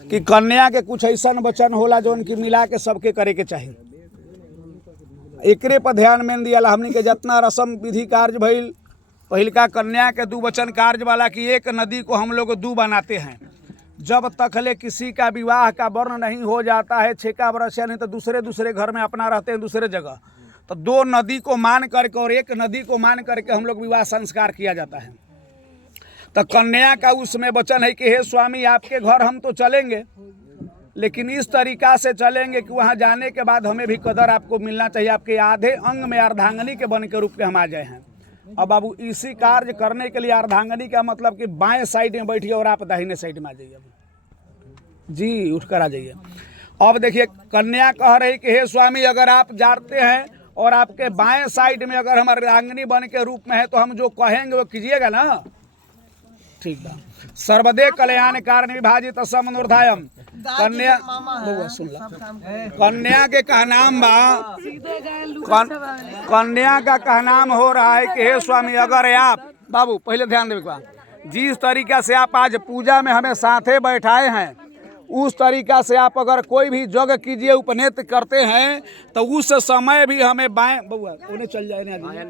कि कन्या के कुछ ऐसा वचन होला जो उनकी मिला के सबके करे के चाहिए। एकरे पर ध्यान में दिया हमनी के जितना रस्म विधि कार्य भइल, पहिलका कन्या के 2 वचन कार्य वाला कि एक नदी को हम लोग 2 बनाते हैं। जब तक ले किसी का विवाह का वर्ण नहीं हो जाता है 6 वर्ष या नहीं तो दूसरे घर में अपना रहते हैं दूसरे जगह, तो 2 नदी को मान करके और एक नदी को मान करके हम लोग विवाह संस्कार किया जाता है। तो कन्या का उसमें वचन है कि हे स्वामी आपके घर हम तो चलेंगे, लेकिन इस तरीका से चलेंगे कि वहाँ जाने के बाद हमें भी कदर आपको मिलना चाहिए। आपके आधे अंग में अर्धांगनी के बन के रूप में हम आ जाए हैं। अब बाबू इसी कार्य करने के लिए अर्धांगनी का मतलब कि बाएं साइड में बैठिए और आप दाहिने साइड में आ जाइए जी, उठकर आ जाइए। अब देखिए कन्या कह रही कि हे स्वामी अगर आप जाते हैं और आपके बाएं साइड में अगर हम अर्धांगनी बन के रूप में है तो हम जो कहेंगे वो कीजिएगा ना, ठीक बा। सर्वदे कल्याण कारण विभाजित समनुर्धायम कन्या सुन ला। कन्या के कहनाम बा, कन्या का कहनाम हो रहा है कि हे स्वामी अगर आप बाबू पहले ध्यान देगा, जिस तरीका से आप आज पूजा में हमें साथे बैठाए हैं उस तरीका से आप अगर कोई भी यज्ञ कीजिए उपनेत्र करते हैं तो उस समय भी हमें बाएं बउआ उन्हें चल जाए ना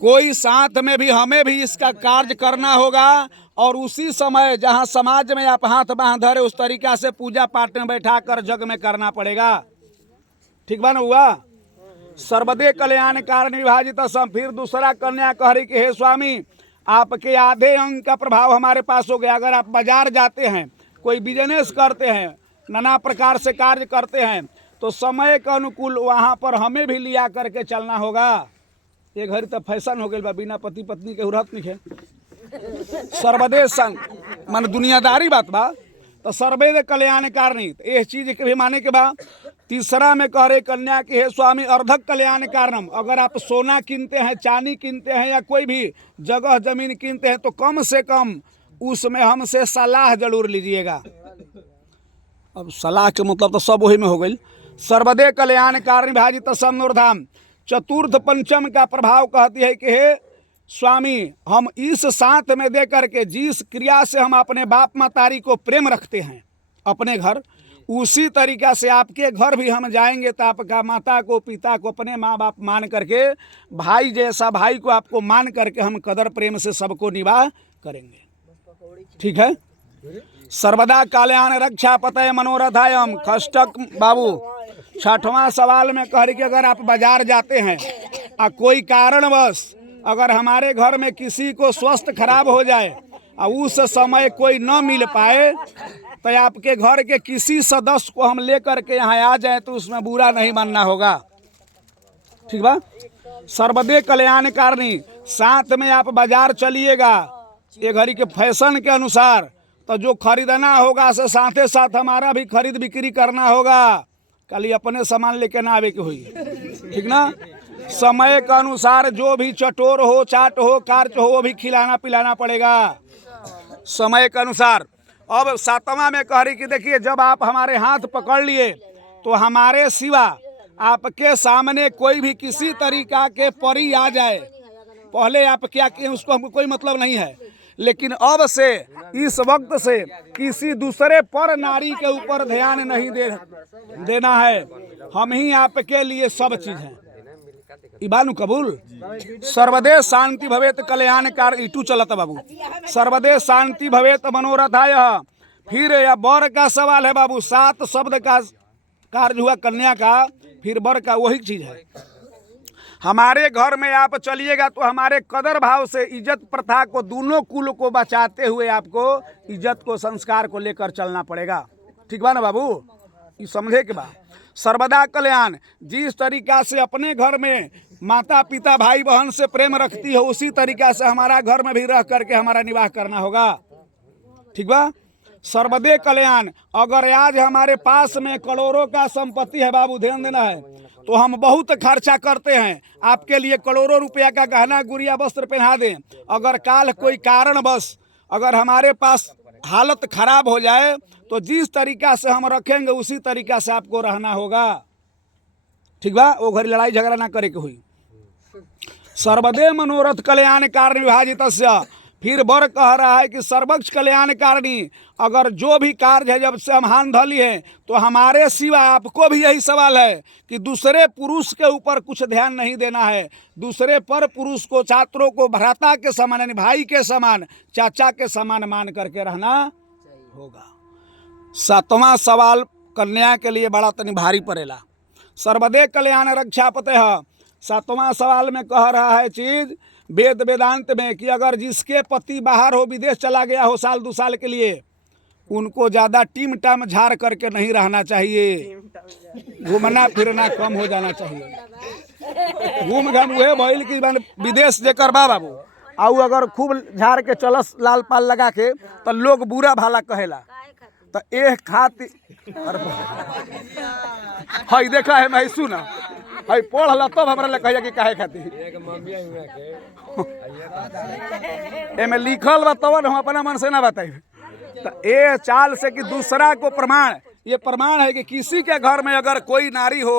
कोई साथ में भी हमें भी इसका कार्य करना होगा। और उसी समय जहां समाज में आप हाथ बांध धरे उस तरीका से पूजा पाठ में बैठा कर यज्ञ में करना पड़ेगा। ठीक बा ना हुआ। सर्वदे कल्याण कारण विभाजित सम। फिर दूसरा कन्या कह रही कि हे स्वामी आपके आधे अंग का प्रभाव हमारे पास हो गया। अगर आप बाजार जाते हैं, कोई बिजनेस करते हैं, नाना प्रकार से कार्य करते हैं तो समय के अनुकूल वहाँ पर हमें भी लिया करके चलना होगा। ये घड़ी तो फैशन हो गई बा, बिना पति पत्नी के उरत नहीं है। सर्वदे संग मान दुनियादारी बात बा। तो सर्वदे कल्याण कारणी इस चीज के भी माने के बा। तीसरा में कह रहे कन्या कि हे स्वामी अर्धक कल्याण कारणम। अगर आप सोना कीनते हैं, चांदी कीनते हैं या कोई भी जगह जमीन कीनते हैं तो कम से कम उसमें हमसे सलाह जरूर लीजिएगा। अब सलाह के मतलब तो सब वही में हो गई। सर्वदे कल्याण कारण विभाजित समनुर्धाम। चतुर्थ पंचम का प्रभाव कहती है कि हे स्वामी हम इस साथ में दे करके जिस क्रिया से हम अपने बाप मातारी को प्रेम रखते हैं अपने घर, उसी तरीका से आपके घर भी हम जाएंगे तो आपका माता को पिता को अपने माँ बाप मान करके, भाई जैसा भाई को आपको मान करके हम कदर प्रेम से सबको निवाह करेंगे। ठीक है। सर्वदा कल्याण रक्षा पतय मनोरथायम। कष्टक बाबू 6वां सवाल में कह रही कि अगर आप बाजार जाते हैं और कोई कारणवश अगर हमारे घर में किसी को स्वास्थ्य खराब हो जाए और उस समय कोई न मिल पाए तो आपके घर के किसी सदस्य को हम लेकर के यहाँ आ जाए तो उसमें बुरा नहीं मानना होगा। ठीक बा। सर्वदे कल्याण कारणी। साथ में आप बाजार चलिएगा ये घड़ी के फैशन के अनुसार, तो जो खरीदना होगा से साथे साथ हमारा भी खरीद बिक्री करना होगा। कल अपने सामान लेके ना आवे के हुई। ठीक ना। समय के अनुसार जो भी चटोर हो, चाट हो, कार्च हो वो भी खिलाना पिलाना पड़ेगा समय के अनुसार। अब 7वां में कह रही कि देखिए जब आप हमारे हाथ पकड़ लिए तो हमारे सिवा आपके सामने कोई भी किसी तरीका के परी आ जाए, पहले आप क्या किए उसको हमको कोई मतलब नहीं है, लेकिन अब से इस वक्त से किसी दूसरे पर नारी के ऊपर ध्यान नहीं देना है। हम ही आपके लिए सब चीज हैं। इबानु कबूल। सर्वदे शांति भवेत कल्याण कार इटू चलता बाबू। सर्वदे शांति भवेत मनोरथाय। फिर या बर का सवाल है बाबू। 7 शब्द का कार्य हुआ कन्या का, फिर बर का वही चीज है। हमारे घर में आप चलिएगा तो हमारे कदर भाव से इज्जत प्रथा को दोनों कुल को बचाते हुए आपको इज्जत को संस्कार को लेकर चलना पड़ेगा। ठीक बा ना बाबू, ये समझे के बाद। सर्वदा कल्याण। जिस तरीका से अपने घर में माता पिता भाई बहन से प्रेम रखती हो उसी तरीका से हमारा घर में भी रह करके हमारा निवाह करना होगा। ठीक बा। सर्वदे कल्याण। अगर आज हमारे पास में करोड़ों का संपत्ति है बाबू, ध्यान देना है, तो हम बहुत खर्चा करते हैं, आपके लिए करोड़ों रुपया का गहना गुड़िया वस्त्र पहना दें। अगर काल कोई कारणवश अगर हमारे पास हालत खराब हो जाए तो जिस तरीका से हम रखेंगे उसी तरीका से आपको रहना होगा। ठीक बा। वो घड़ी लड़ाई झगड़ा ना करे के हुई। सर्वदे मनोरथ कल्याण कारण विभाजित। फिर बर कह रहा है कि सर्वक्ष कल्याणकारिणी, अगर जो भी कार्य है जब से हम हाथ धली है तो हमारे सिवा आपको भी यही सवाल है कि दूसरे पुरुष के ऊपर कुछ ध्यान नहीं देना है, दूसरे पर पुरुष को, छात्रों को भ्राता के समान यानी भाई के समान, चाचा के समान मान करके रहना होगा। 7वां सवाल कन्या के लिए बड़ा तनी भारी पड़ेला। सर्वदे कल्याण रक्षापते है। 7वां सवाल में कह रहा है चीज वेद वेदांत में कि अगर जिसके पति बाहर हो, विदेश चला गया हो साल 2 साल के लिए, उनको ज़्यादा टीम टाम झाड़ करके नहीं रहना चाहिए, घूमना फिरना कम हो जाना चाहिए। घूम घाम हुए भइल कि विदेश जेकर बा बाबू आउ अगर खूब झाड़ के चलस लाल पाल लगा के तो लोग बुरा भाला कहेला, तो एक खातिर हई देखा है मैं सुना हई पढ़ ला तब हमरा कहिया कि काहे खातिर एमे लिखल बा तब हम अपना मन से ना बताई। तो ये चाल से कि दूसरा को प्रमाण, ये प्रमाण है कि किसी के घर में अगर कोई नारी हो